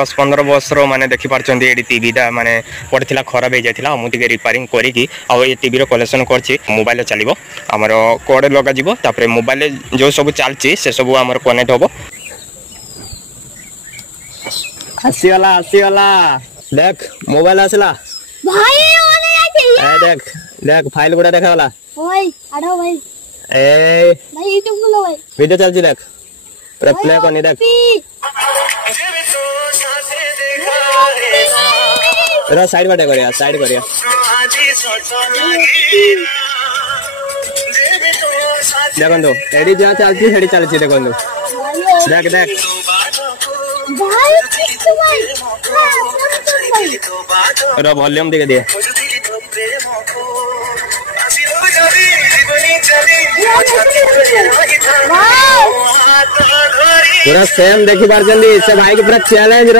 10-15 वर्ष माने देखि पारछन्ती एडी टीवी दा माने पड़थिला खराब हे जाथिला मु टिके रिपेयरिंग करिकि आ ए टीवी रो कलेक्शन करछि मोबाइल चलिबो हमर कोड लगा जिवो तापरे मोबाइल जो सब चालछि से सब हमर कनेक्ट होबो आसीवाला देख मोबाइल आसला भाई ओने आके देख देख फाइल गुडा देखावला ओए आडो भाई ए भाई यूट्यूब खोलो भाई वीडियो चलछि देख पूरा प्ले करनी देख रा साइड बाटे करिया साइड करिया देखो एडी जहाँ चलती सेडी चलती देखो देख देख रा वॉल्यूम दिखे दिए पूरा सेम देखी पार से भाई के पूरा चैलेंज